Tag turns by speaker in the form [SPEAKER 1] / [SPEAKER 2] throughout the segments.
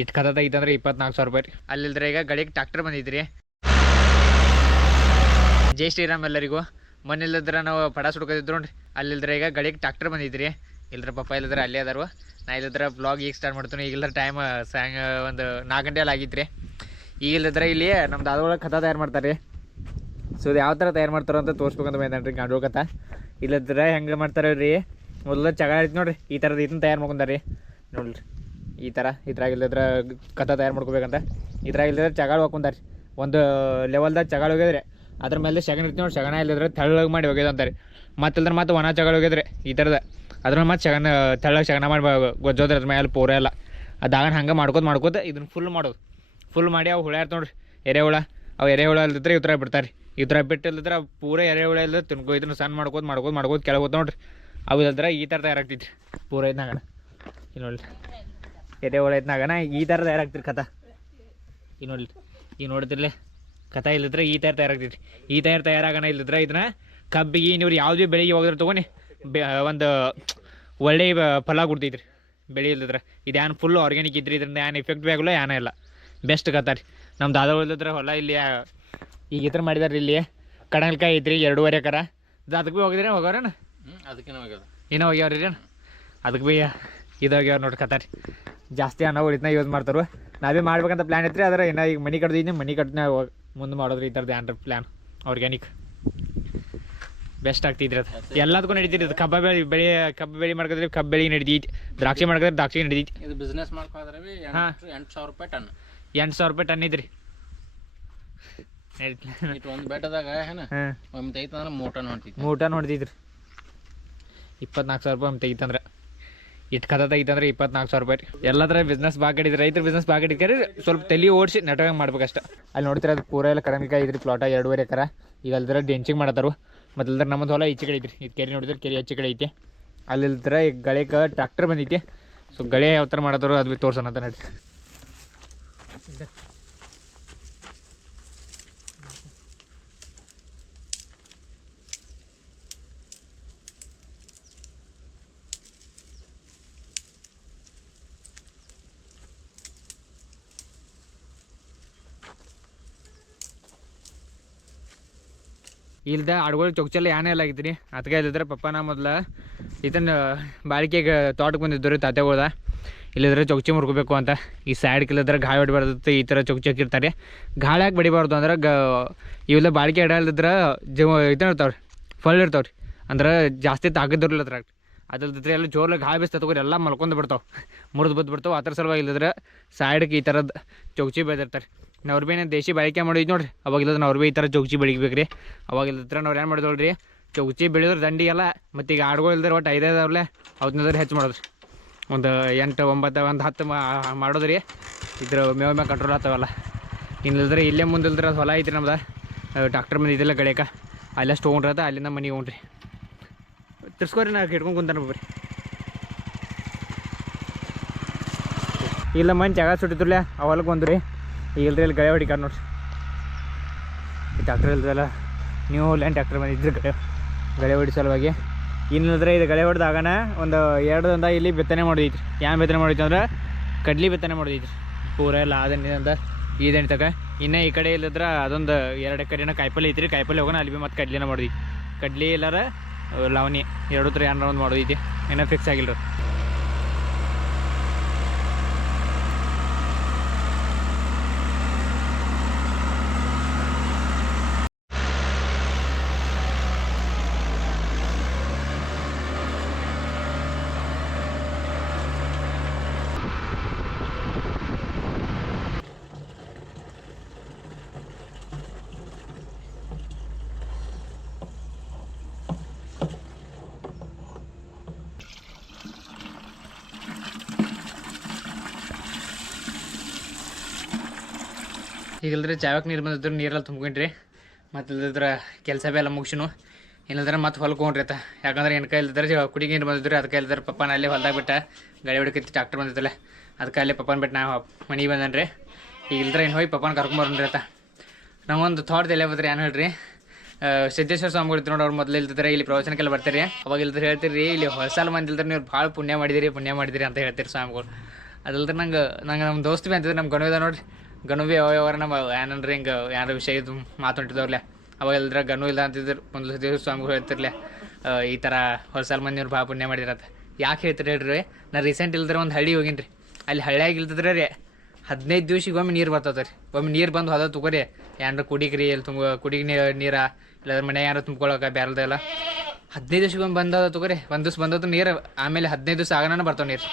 [SPEAKER 1] ಇಟ್ಟು ಕದ ತೆಗಿತಂದ್ರೆ ಇಪ್ಪತ್ನಾಲ್ಕು ಸಾವಿರ ರೂಪಾಯಿ ರೀ. ಅಲ್ಲಿಲ್ದ್ರೆ ಈಗ ಗಳಿಗೆ ಟ್ಯಾಕ್ಟರ್ ಬಂದಿದ್ರಿ ಜೈ ಶ್ರೀರಾಮ್ ಎಲ್ಲರಿಗೂ. ಮನೆಯಲ್ಲಿದ್ರೆ ನಾವು ಪಡ ಸುಡ್ಕೋತಿದ್ರು ನೋಡ್ರಿ. ಅಲ್ಲಿಲ್ದ್ರೆ ಈಗ ಗಳಿಗೆ ಟ್ಯಾಕ್ಟರ್ ಬಂದಿದ್ರಿ ಇಲ್ದ್ರ ಪಪ್ಪ ಇಲ್ಲದ್ರೆ ಅಲ್ಲೇ ಅದಾರು. ನಾ ಇಲ್ಲದ್ರೆ ಬ್ಲಾಗ್ ಈಗ ಸ್ಟಾರ್ಟ್ ಮಾಡ್ತೀನಿ. ಈಗಿಲ್ಲರ ಟೈಮ್ ಸಾಯಂಗ ಒಂದು ನಾಲ್ಕು ಗಂಟೆ ಎಲ್ಲ ಆಗಿತ್ತು ರೀ ಈಗ ಇಲ್ಲದ್ರೆ ಇಲ್ಲಿ ನಮ್ಮ ದಾದೊಳಗೆ ಕಥ ತಯಾರು ಮಾಡ್ತಾರೆ. ಸೊ ಇದು ಯಾವ ಥರ ತಯಾರು ಮಾಡ್ತಾರೋ ಅಂತ ತೋರಿಸ್ಬೇಕಂತ ರೀ ಗಾಂಡೋಳ ಕಥ. ಇಲ್ಲದ್ರೆ ಹೆಂಗೆ ಮಾಡ್ತಾರೆ ರೀ ಮೊದಲು ಐತಿ ನೋಡ್ರಿ. ಈ ಥರದ ಇದನ್ನ ತಯಾರು ಮಾಡ್ಕೊಂತಾರೆ. ರೀ ನೋಡ್ರಿ. ಈ ಥರ ಇದ್ರಾಗ ಕಥೆ ತಯಾರು ಮಾಡ್ಕೋಬೇಕಂತ. ಇದ್ರಾಗ ಇಲ್ಲದ್ರೆ ಜಗಳ ಹಾಕೊಂತಾರೆ ಒಂದು ಲೆವೆಲ್ದಾಗ ಜಗಳ ಹೋಗಿದ್ರೆ, ಅದ್ರ ಮೇಲೆ ಶಗಣ ಇರ್ತೀವಿ ನೋಡಿ ಶಗಣ ಇಲ್ಲದ್ರೆ ತೆಳ್ಳಗೆ ಮಾಡಿ ಹೋಗ್ಯದ ಅಂತಾರೆ. ಮತ್ತೆ ಇಲ್ದ್ರೆ ಮತ್ತೆ ಒಣ ಜಗಳ ಹೋಗಿದ್ರೆ, ಈ ಥರದ ಅದ್ರ ಮತ್ತೆ ಶಗಣ ತೆಳ್ಳಗೆ ಶಗಣ ಮಾಡಿ ಗೊಜ್ಜೋದ್ರೆ ಅದ್ರ ಮೇಲೆ ಪೂರ ಎಲ್ಲ. ಅದಾಗಣ ಹಂಗೆ ಮಾಡ್ಕೋತ ಮಾಡ್ಕೋತ ಇದನ್ನ ಫುಲ್ ಮಾಡೋದು. ಫುಲ್ ಮಾಡಿ ಅವು ಹುಳ ಇರ್ತ ನೋಡ್ರಿ ಎರೆಹುಳ ಅವು ಎರೆಹುಳ ಇಲ್ದಿದ್ರೆ ಇವ್ರ ಬಿಡ್ತಾರೆ ಈ ಥರ ಬಿಟ್ಟು ಇಲ್ದಿದ್ರೆ ಅವು ಪೂರ ಎರೆಹುಳ ಇಲ್ಲದ ತಿನ್ಕೋ, ಇದನ್ನ ಸಣ್ಣ ಮಾಡ್ಕೋತ ಮಾಡ್ಕೋತ ಮಾಡ್ಕೋತ ಕೆಳಗೆ ಹೋದ್ ನೋಡ್ರಿ. ಅವು ಇಲ್ದ್ರೆ ಈ ಥರ ತಯಾರಾಗ್ತೈತಿ ಪೂರ ಇದ್ನಾಗಣ ಇಲ್ಲಿ ನೋಡ್ರಿ. ಎರೆಹುಳ ಇದ್ನಾಗಣ ಈ ಥರ ತಯಾರಾಗ್ತಿರಿ ಕಥಾ? ಈ ನೋಡ್ಲಿ ಈ ನೋಡ್ತಿರ್ಲಿ ಕಥ ಇಲ್ಲದ್ರೆ ಈ ಥರ ತಯಾರಾಗ್ತಿರಿ. ಈ ಥರ ತಯಾರಾಗೋಣ ಇಲ್ಲದ್ರೆ ಇದನ್ನ ಕಬ್ಬಿಗೆ ನೀವು ಯಾವುದೇ ಬೆಳಿಗ್ಗೆ ಹೋಗಿದ್ರೆ ತೊಗೊಂಡು ಬೆ ಒಂದು ಒಳ್ಳೆ ಫಲ ಕೊಡ್ತೈತ್ರಿ ಬೆಳೆ ಇಲ್ಲದ್ರೆ ಏನು ಫುಲ್ ಆರ್ಗ್ಯಾನಿಕ್ ಇದ್ರಿ ಇದ್ರಿಂದ ಏನು ಎಫೆಕ್ಟ್ ಆಗಲ್ಲ ಏನೂ ಇಲ್ಲ. ಬೆಸ್ಟ್ ಕಥಾ ರೀ. ನಮ್ಮ ದಾದ ಇಲ್ಲದ್ರೆ ಹೊಲ ಇಲ್ಲಿ ಈಗ ಈ ಥರ ಮಾಡಿದಾರೆ ಇಲ್ಲಿ ಕಡಲ್ಕಾಯಿ ಐತ್ರಿ ಎರಡೂವರೆ ಕರ ಇದು ಅದಕ್ಕೆ ಭೀ ಹೋಗಿದ್ರೆ ಹೋಗೋರೇನ
[SPEAKER 2] ಅದಕ್ಕೆ
[SPEAKER 1] ಏನೋ ಹೋಗ್ಯಾವ್ರಿ ಅದಕ್ಕೆ ಭೀ ಇದು ಹೋಗ್ಯಾವ ನೋಡಿ ಕಥಾ ರೀ. ಜಾಸ್ತಿ ಅನ್ನೋ ಉಳಿತನ ಯೂಸ್ ಮಾಡ್ತಾರೆ. ನಾವೇ ಮಾಡ್ಬೇಕಂತ ಪ್ಲ್ಯಾನ್ ಐತ್ರಿ ಆದ್ರೆ ಏನೋ ಈಗ ಮನೆ ಕಟ್ದಿದ್ದೀನಿ ಮನೆ ಕಟ್ಟಿನ ಮುಂದೆ ಮಾಡೋದ್ರಿ ಈ ಥರದ್ದು ಏನ್ರ ಪ್ಲ್ಯಾನ್ ಆರ್ಗ್ಯಾನಿಕ್ ಬೆಸ್ಟ್ ಆಗ್ತಿದ್ರಿ ಅದು. ಎಲ್ಲದಕ್ಕೂ ನಡೀತಿರಿ ಅದು. ಕಬ್ಬ ಬೆಳೆ ಬೆಳೆ ಕಬ್ಬು ಬೆಳೆ ಮಾಡ್ಕಿದ್ರೆ ಕಬ್ಬು ಬೆಳೆ ನಡೀತೈತಿ. ದ್ರಾಕ್ಷಿ ಮಾಡ್ಕೋದ್ರೆ ದ್ರಾಕ್ಷಿ ನಡೀತೈತಿ.
[SPEAKER 2] ಇದು ಬಿಸ್ನೆಸ್ ಮಾಡ್ಕೋದ್ರೆ. ಎಂಟು ಸಾವಿರ ರೂಪಾಯಿ ಟನ್
[SPEAKER 1] ಎಂಟು ಸಾವಿರ ರೂಪಾಯಿ ಟನ್ ಇದ್ರಿ. ನಡೀತಿ
[SPEAKER 2] ಒಂದು ಬೆಟ್ಟದಾಗ ಏನ? ಒಮ್ಮೆ ತೆಗಿತಂದ್ರೆ ಮೂಟನ್ ಟನ್
[SPEAKER 1] ಮೂಟನ್ ಹೊಡ್ತಿದ್ರಿ ಇಪ್ಪತ್ನಾಲ್ಕು ಸಾವಿರ ರೂಪಾಯಿ ಒಮ್ಮೆ ತೆಗಿತಂದ್ರೆ. ಇಟ್ಟು ಕದ ತೆಗಿತಂದ್ರೆ ಇಪ್ಪತ್ನಾಲ್ಕು ಸಾವಿರ ರೂಪಾಯಿ ಎಲ್ಲಾದ್ರ ಬಿಸ್ನೆಸ್ ಬಾಕಡಿದ್ರಿ ರೈತರ ಬಿಸ್ನೆಸ್ ಬಾಕಡಿದ್ರಿ ಸ್ವಲ್ಪ ತಲೆ ಓಡಿಸಿ ನೆಟ್ವರ್ಕ್ ಮಾಡ್ಬೇಕಷ್ಟ ಅಲ್ಲಿ ನೋಡ್ತೀರ, ಅದು ಪೂರ ಎಲ್ಲ ಕರಮಿಕ ಇದ್ರಿ ಪ್ಲಾಟ ಎರಡೂವರೆ ಎಕರ. ಈಗ ಅಲ್ದ್ರ ಡೆಂಚಿಂಗ್ ಮಾಡತ್ತಾರು. ಮತ್ತು ಅಲ್ದ್ರ ನಮ್ಮದು ಹೊಲ ಈಚೆ ಕಡೆ ಐತ್ರಿ. ಇದು ಕೆರೆ ನೋಡಿದ್ರೆ ಕೆರೆ ಹೆಚ್ಚು ಕಡೆ ಐತಿ. ಅಲ್ಲಿಲ್ದ್ರೆ ಈಗ ಗಳಿಗೆ ಟ್ರ್ಯಾಕ್ಟರ್ ಬಂದೈತಿ. ಸೊ ಗಳೆ ಯಾವ ಥರ ಮಾಡತ್ತಾರೋ ಅದು ಬಿ ತೋರ್ಸೋಣ ಅಂತ ಇಲ್ದ ಅಡ್ಗೋಳ್ ಚೊಕ್ಚಲ್ಲ ಯಾನೇ ಎಲ್ಲ ಆಗಿದ್ರಿ ಅದಕ್ಕೆ ಇಲ್ಲಿದ್ರೆ ಪಪ್ಪ ನಾ ಮೊದ್ಲ ಇದನ್ನ ಬಾಳಿಕೆಗೆ ತೋಟಕ್ಕೆ ಬಂದಿದ್ದರು ತಾತೆಗಳ್ದ ಇಲ್ಲಿದ್ರೆ ಚೊಕ್ಚಿ ಮುರ್ಕೋಬೇಕು ಅಂತ. ಈ ಸೈಡ್ ಇಲ್ಲದ್ರೆ ಗಾಳಿ ಹೊಡಿಬಾರ್ದು ಈ ಥರ ಚೊಕ್ಚಿ ಹಾಕಿರ್ತಾರೆ. ಗಾಳಿ ಹಾಕಿ ಬಡಿಬಾರ್ದು ಅಂದ್ರೆ ಗ ಇವೆಲ್ಲ ಬಾಳಿಕೆ ಇಡಲ್ದಿದ್ರೆ ಇದನ್ನ ಇರ್ತಾವ್ರಿ, ಫಲ್ ಇರ್ತಾವ್ರಿ. ಅಂದ್ರೆ ಜಾಸ್ತಿ ತಾಕದಿರಲ್ಲ ಅದ್ರಾಗ. ಅದ್ರದ್ರೆ ಎಲ್ಲ ಜೋರ್ಲ ಗಾಳಿ ಬೀಸ್ತಾ ತಗೋರಿ, ಎಲ್ಲ ಮಲ್ಕೊಂಡು ಬಿಡ್ತಾವೆ. ಮುರಿದು ಬದ್ದು ಬಿಡ್ತಾವೆ ಆ ಥರ ಸಲುವಾಗಿ ಇಲ್ಲದ್ರೆ ಸೈಡ್ಗೆ ಈ ಥರದ್ದು ಚೌಚಿ ಬೆಳೆದಿರ್ತಾರೆ. ನಾವು ಭೀ ದೇಶಿ ಬಾಳಿಕೆ ಮಾಡಿದ್ ನೋಡ್ರಿ. ಅವಾಗ ಇಲ್ಲದ್ರೆ ನಾವು ಭೀ ಈ ಥರ ಚೌಚಿ ಬೆಳಿಬೇಕು ರೀ ಅವಾಗ ಇಲ್ಲದ್ರ ನಾವು ಏನು ಮಾಡಿದ್ವಲ್ಲ ರೀ ಚೌಚಿ ಬೆಳೆದ್ರೆ ಎಲ್ಲ ಮತ್ತು ಈಗ ಆಡ್ಗೋ ಇಲ್ದ್ರೆ ಒಟ್ಟು ಐದೈದವ್ರಲ್ಲೇ ಅವ್ರನ್ನದ್ರೆ ಹೆಚ್ಚು ಮಾಡೋದು ಒಂದು ಎಂಟು, ಒಂಬತ್ತು, ಒಂದು ಹತ್ತು ಮಾಡೋದ್ರಿ. ಇದ್ರ ಮೇವ ಮ್ಯಾಗ ಕಂಟ್ರೋಲ್ ಆಗ್ತಾವಲ್ಲ. ಇನ್ನಿಲ್ದ್ರೆ ಇಲ್ಲೇ ಮುಂದಿಲ್ದ್ರೆ ಅದು ಹೊಲ ಐತ್ರಿ ನಮ್ದು. ಡಾಕ್ಟರ್ ಮಂದಿ ಇದಿಲ್ಲ ಗಳಿಕ ಅಲ್ಲೇ ತೊಗೊಂಡ್ರತ ಅಲ್ಲಿಂದ ಮನೆಗೆ ಹೋಗ್ರಿ ತಿರ್ಸ್ಕೊರಿ ನಾ ಹಿಡ್ಕೊಂಡು ಕುಂತಾನ ಬರ್ರಿ ಇಲ್ಲ ಮನೆ ಜಾಗ ಸುಟ್ಟಿದ್ರಲ್ಲ, ಆ ಬಂದ್ರಿ. ಇಲ್ರಿ ಇಲ್ಲಿ ಗಳೆ ಹೊಡಿಕಾರ ನೋಡ್ರಿ ಈ ಟ್ಯಾಕ್ಟರ್ ಇಲ್ದಲ್ಲ ನೀವು ಲ್ಯಾಂಡ್ ಟ್ಯಾಕ್ಟರ್ ಬಂದಿದ್ರು ಗಳೆ ಗಳೆ ಹೊಡಿ ಸಲುವಾಗಿ ಇನ್ನಿಲ್ದ್ರೆ ಇದು ಗಳೆ ಹೊಡೆದಾಗಣ ಒಂದು ಎರಡು ದಂದ ಇಲ್ಲಿ ಬಿತ್ತನೆ ಮಾಡಿದ್ರಿ ಏನು ಬಿತ್ತನೆ ಮಾಡಿದ್ವಿ ಅಂದ್ರೆ ಕಡ್ಲಿ ಬಿತ್ತನೆ ಮಾಡಿದ್ರಿ ಪೂರ ಎಲ್ಲ ಅದನ್ನ ಈದೆಣ್ಣೆ ತಕ. ಇನ್ನು ಈ ಕಡೆ ಇಲ್ಲದ್ರೆ ಅದೊಂದು ಎರಡು ಎಕರೆನ ಕಾಯಿಪಲ್ಲೆ ಐತ್ರಿ. ಕಾಯಿಪಲ್ಲೆ ಹೋಗೋಣ, ಅಲ್ಲಿ ಬಿ ಮತ್ತೆ ಕಡ್ಲಿನ ಮಾಡಿದ್ವಿ. ಕಡ್ಲಿ ಇಲ್ಲಾರ ಲವಣಿ, ಎರಡು ಥರ ಏನಾರ ಒಂದು ಮಾಡೋದೈತಿ. ಏನೋ ಫಿಕ್ಸ್ ಆಗಿಲ್ಲ ಈಗಲ್ದ್ರೆ ಚಾವಕ್ಕೆ ನೀರು ಬಂದಿದ್ರು ನೀರೆಲ್ಲ ತುಂಬ್ಕೊಂಡ್ರಿ. ಮತ್ತು ಇಲ್ದಿದ್ರೆ ಕೆಲಸ ಬಿ ಎಲ್ಲ ಮುಗಿಸಿನು. ಇಲ್ಲದ್ರೆ ಮತ್ತೆ ಹೊಲಕ್ಕೆ ಹೋಗ್ರಿ ಆತ. ಯಾಕಂದ್ರೆ ಎನ್ಕ ಇಲ್ದಿದ್ರೆ ಕುಡಿಗೆ ನೀರು ಬಂದಿದ್ರು ಅದಕ್ಕೆ ಇಲ್ದಿದ್ರೆ ಪಪ್ಪನ ಅಲ್ಲೇ ಹೊಲ್ದಾಗ ಬಿಟ್ಟ ಗಾಡಿ ಹೊಡಕೈತಿ ಟ್ರಾಕ್ಟರ್ ಬಂದಿದ್ದಲ್ಲ ಅದಕ್ಕೆ ಅಲ್ಲೇ ಪಪ್ಪನ ಬಿಟ್ಟು ನಾವು ಮನೆಗೆ ಬಂದನ್ರಿ. ಈಗ ಇಲ್ದ್ರೆ ಏನು ಹೋಗಿ ಪಪ್ಪನ ಕರ್ಕೊಂಬರ್ರಿ ಆತ. ನಾವೊಂದು ಥಾಟ್ ಎಲ್ಲೇ ಬಂದ್ರಿ ಏನು ಹೇಳ್ರಿ? ಸಿದ್ದೇಶ್ವರ ಸ್ವಾಮಿಗಳು ನೋಡಿ ಅವ್ರು ಮೊದಲು ಇಲ್ದಿದ್ರೆ ಇಲ್ಲಿ ಪ್ರವಚನಕ್ಕೆಲ್ಲ ಬರ್ತೀರಿ. ಅವಾಗ ಇಲ್ದ್ರೆ ಹೇಳ್ತೀರಿ, ಇಲ್ಲಿ ಹೊಸಾಲ ಮಂದಿ ಇಲ್ದ್ರೆ ನೀವು ಭಾಳ ಪುಣ್ಯ ಮಾಡಿದಿರಿ ಪುಣ್ಯ ಮಾಡಿದಿರಿ ಅಂತ ಹೇಳ್ತೀರಿ ಸ್ವಾಮಿಗಳು. ಅದಲ್ದ್ರೆ ನಂಗೆ ನಂಗೆ ನಮ್ಮ ದೋಸ್ತಿ ಬಿ ಅಂತಿದ್ರು ನಮ್ಮ ಗಣವೇದ ನೋಡ್ರಿ. ಗಣು ಭೀ ಯಾವ ನಮ್ಮ ಏನಂದ್ರೆ ಹಿಂಗೆ ಏನಾರ ವಿಷಯ ಇದು ಮಾತುಂಟಿದವ್ರಲ್ಲ ಅವಾಗ ಎಲ್ಲರ ಗನು ಇಲ್ಲ ಅಂತಿದ್ರು. ಒಂದು ಸತಿ ಸ್ವಾಮಿಗಳು ಹೇಳ್ತಿರ್ಲೆ ಈ ಥರ ಹೊರಸಾಲ ಮಂದಿವ್ರು ಭಾಳ ಪುಣ್ಯ ಮಾಡಿರತ್ತ. ಯಾಕೆ ಹೇಳ್ತೀರಿ ಹೇಳ್ರಿ? ನಾ ರೀಸೆಂಟ್ ಇಲ್ದ್ರೆ ಒಂದು ಹಳ್ಳಿ ಹೋಗಿನಿ ರೀ ಅಲ್ಲಿ ಹಳ್ಳಿಯಾಗಿ ಇಲ್ತಿದ್ರೆ ರೀ ಹದಿನೈದು ದಿವ್ಸಿಗೆ ಒಮ್ಮೆ ನೀರು ಬರ್ತದೆ ರೀ. ಒಮ್ಮೆ ನೀರು ಬಂದು ಹೊದ ತಗೋರಿ. ಏನಾರ ಕುಡಿಗ್ರಿ ಇಲ್ಲಿ ತುಂಬ ಕುಡಿಗೆ ನೀರು ನೀರ, ಇಲ್ಲಾದ್ರೆ ಮನೆ ಯಾರು ತುಂಬ್ಕೊಳಕ ಬ್ಯಾರಲ್ದೆಲ್ಲ ಹದಿನೈದು ದಿವ್ಸಕ್ಕೆ ಒಮ್ಮೆ ಬಂದದ ತಗೋರಿ. ಒಂದು ದಿವ್ಸ ಬಂದದ್ದು ನೀರು, ಆಮೇಲೆ ಹದಿನೈದು ದಿವ್ಸ ಆಗನ ಬರ್ತಾವೆ ನೀರು.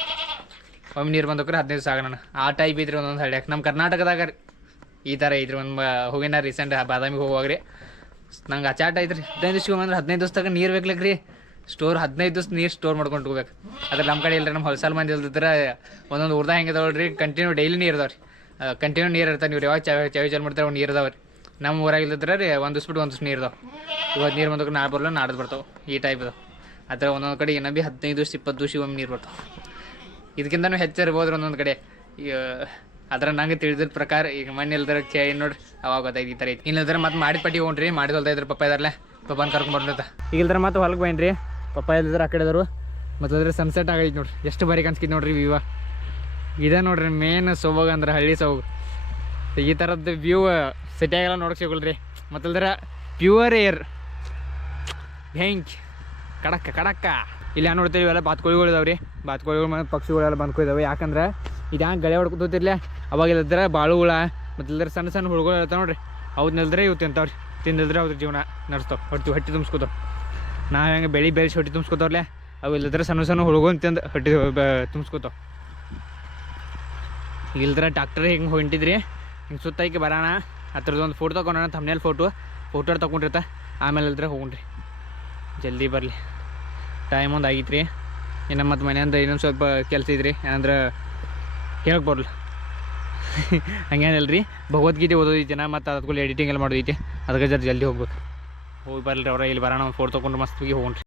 [SPEAKER 1] ಒಮ್ಮೆ ನೀರು ಬಂದಕ್ರೆ ಹದಿನೈದು ನಾನು ಆ ಟೈಪ್ ಇದ್ರೆ ಒಂದೊಂದು ಹಳ್ಳಿಯಾಗ ನಮ್ಮ ಕರ್ನಾಟಕದಾಗ ರೀ, ಈ ಥರ ಇದ್ರೆ ಒಂದು ಹೋಗಿನ ರೀಸೆಂಟ್ ಬಾದಾಮಿಗೆ ಹೋಗುವಾಗ ರೀ ನಂಗೆ ಅಚಾಟ ಐತ್ರಿ. ಹದಿನೈದು ದಿವ್ಸಕ್ಕೆ ಅಂದ್ರೆ ಹದಿನೈದು ದಿವ್ಸದಾಗ ನೀರು ಬೇಕ್ಲಕ್ ರೀ. ಸ್ಟೋರ್ ಹದಿನೈದು ದಿವ್ಸ ನೀರು ಸ್ಟೋರ್ ಮಾಡ್ಕೊಂಡು ಹೋಗ್ಬೇಕು. ಅದ್ರ ನಮ್ಮ ಕಡೆ ಇಲ್ಲರಿ ನಮ್ಮ ಹೊಲಸಾಲ ಮಂದಿ ಇಲ್ದಿದ್ರೆ ಒಂದೊಂದು ಊರ್ದಾಗ ಹೆಂಗೆ ಇದಾವಲ್ರಿ ಕಂಟಿನ್ಯೂ ಡೈಲಿ ನೀರು ಇದಾವೆ ರೀ. ಕಂಟಿನ್ಯೂ ನೀರು ಇರ್ತಾವೆ, ನೀವು ಯಾವಾಗ ಚವಿ ಚವಿ ಚಲ್ ಮಾಡ್ತಾರೆ ನೀರು ಇದಾವೆ ರೀ. ನಮ್ಮ ಊರಾಗ ಇಲ್ದಿದ್ರೆ ರೀ, ಒಂದು ದಿವ್ಸ ಬಿಟ್ಟು ಒಂದು ದಿವ್ಸ ನೀರು ಇದಾವೆ ಇವತ್ತು ನೀರು ಬಂದಕ್ಕೆ ನಾಳೆ ಬರಲ್ಲ ನಾಡ್ದು ಬರ್ತಾವೆ. ಈ ಟೈಪ್ ಇದಾವೆ ಥರ ಒಂದೊಂದು ಕಡೆ ಏನೋ ಬಿ ಹದಿನೈದು ದಿವ್ಸ ಇಪ್ಪತ್ತು ದಿವ್ಸ ಒಮ್ಮೆ ನೀರು ಬರ್ತಾವೆ. ಇದಕ್ಕಿಂತನೂ ಹೆಚ್ಚಿರ್ಬೋದು ಒಂದೊಂದು ಕಡೆ. ಈಗ ಅದ್ರ ನಂಗೆ ತಿಳಿದಿದ್ದ ಪ್ರಕಾರ ಈಗ ಮಣ್ಣು ಇಲ್ದ್ರ ಕೇ ನೋಡ್ರಿ ಅವಾಗ ಗೊತ್ತಾಯ್ತು ಈ ಥರ ಐತಿ. ಇಲ್ಲದ್ರ ಮತ್ತೆ ಮಾಡಿ ಪಟ್ಟಿ ಹೋಗ್ರಿ ಮಾಡಿ ಹೊಲ್ತಾ ಇದ್ರ ಪಪ್ಪ ಇದಾರಲ್ಲ ಪಪ್ಪನ ಕರ್ಕೊಂಡ್ ಬರ್ಲತ್ತ ಈಗ ಇಲ್ದ್ರ ಮತ್ತೆ ಹೊಲಕ್ಕೆ ಬೈನ್ರಿ. ಪಪ್ಪ ಇಲ್ದ್ರ ಆ ಕಡೆ ಅದಾರು ಮತ್ತು ಅದ್ರ ಸನ್ಸೆಟ್ ಆಗೈತಿ ನೋಡ್ರಿ. ಎಷ್ಟು ಬಾರಿ ಕಾಣಿಸ್ಕಿದ್ ನೋಡ್ರಿ ವಿವ ಇದೆ ನೋಡ್ರಿ ಮೇನ್ ಸೊಬಗ ಅಂದ್ರೆ ಹಳ್ಳಿ ಸೊಬಗು. ಈ ಥರದ್ದು ವ್ಯೂ ಸಿಟಿಯಾಗೆಲ್ಲ ನೋಡಕ್ ಸಿಗಲ್ರಿ. ಮತ್ತಲ್ದ್ರ ಪ್ಯೂರ್ ಏರ್ ಹೆಂಗೆ? ಕಡಕ್ಕ ಕಡಕ್ಕ. ಇಲ್ಲಿ ನೋಡ್ತೀವಿ ಇವೆಲ್ಲ ಬಾತ್ಕೋಳಿಗಳು ಇದಾವೆ ರೀ ಬಾತ್ಕೋಳಿಗಳು ಮತ್ತು ಪಕ್ಷಿಗಳೆಲ್ಲ ಬಂದ್ಕೊಯ್ದಾವೆ. ಯಾಕಂದ್ರೆ ಇದು ಹ್ಯಾಂಗೆ ಗಳೆ ಹೊಡ್ಕೊತಿರ್ಲಿ ಅವಾಗ ಇಲ್ಲದ್ರೆ ಬಾಳು ಹುಳ ಮತ್ತು ಇಲ್ಲದ್ರೆ ಸಣ್ಣ ಸಣ್ಣ ಹುಳುಗಳು ಇರ್ತಾವೆ ನೋಡ್ರಿ. ಅವನ್ನೆಲ್ದ್ರೆ ಇವು ತಿಂತಾವ್ರಿ. ತಿಂದಿಲ್ದ್ರೆ ಅವ್ರ ಜೀವನ ನಡೆಸ್ತಾವೆ. ಹೊಟ್ಟಿ, ಹೊಟ್ಟೆ ತುಂಬಿಸ್ಕೊತಾವೆ. ನಾವು ಹೆಂಗೆ ಬೆಳಿ ಬೆಳೆಸಿ ಹೊಟ್ಟೆ ತುಂಬಿಸ್ಕೊತಾವ್ರಲ್ಲೇ? ಅವು ಇಲ್ಲದ್ರೆ ಸಣ್ಣ ಸಣ್ಣ ಹುಳುಗಳು ತಿಂದು ಹೊಟ್ಟೆ ತುಂಬಿಸ್ಕೋತಾವೆ. ಇಲ್ದ್ರೆ ಡಾಕ್ಟರ್ ಹಿಂಗೆ ಹೊಂಟಿದ್ರಿ? ಹಿಂಗೆ ಸುತ್ತಾಕಿ ಬರೋಣ ಒಂದು ಫೋಟೋ ತೊಗೊಂಡೋಣ ತಮ್ಮನೇಲಿ ಫೋಟೋ ಫೋಟೋ ತಗೊಂಡಿರ್ತ. ಆಮೇಲೆ ಇಲ್ದ್ರೆ ಹೋಗೋಣ್ರಿ ಜಲ್ದಿ ಬರಲಿ. ಟೈಮ್ ಒಂದು ಆಗಿತ್ತು ರೀ ಇನ್ನು ಮತ್ತು ಮನೆಯಿಂದ ಇನ್ನೊಂದು ಸ್ವಲ್ಪ ಕೆಲಸ ಇದ್ರಿ ಏನಂದ್ರೆ ಹೇಳಕ್ಕೆ ಬರಲ್ಲ. ಹಂಗೇನಿಲ್ಲ ರೀ ಭಗವದ್ಗೀತೆ ನಾ ಮತ್ತು ಅದಕ್ಕೂ ಎಡಿಟಿಂಗ್ ಎಲ್ಲ ಮಾಡೋದೈತಿ. ಅದಕ್ಕೆ ಜಲ್ದಿ ಹೋಗ್ಬೇಕು. ಹೋಗಿ ಬರಲ್ರಿ ಅವ್ರ, ಇಲ್ಲಿ ಬರೋಣ ಫೋಟೋ ತೊಗೊಂಡು ಮಸ್ತ್ ಹೋಗಿ ಹೋಗ್ರಿ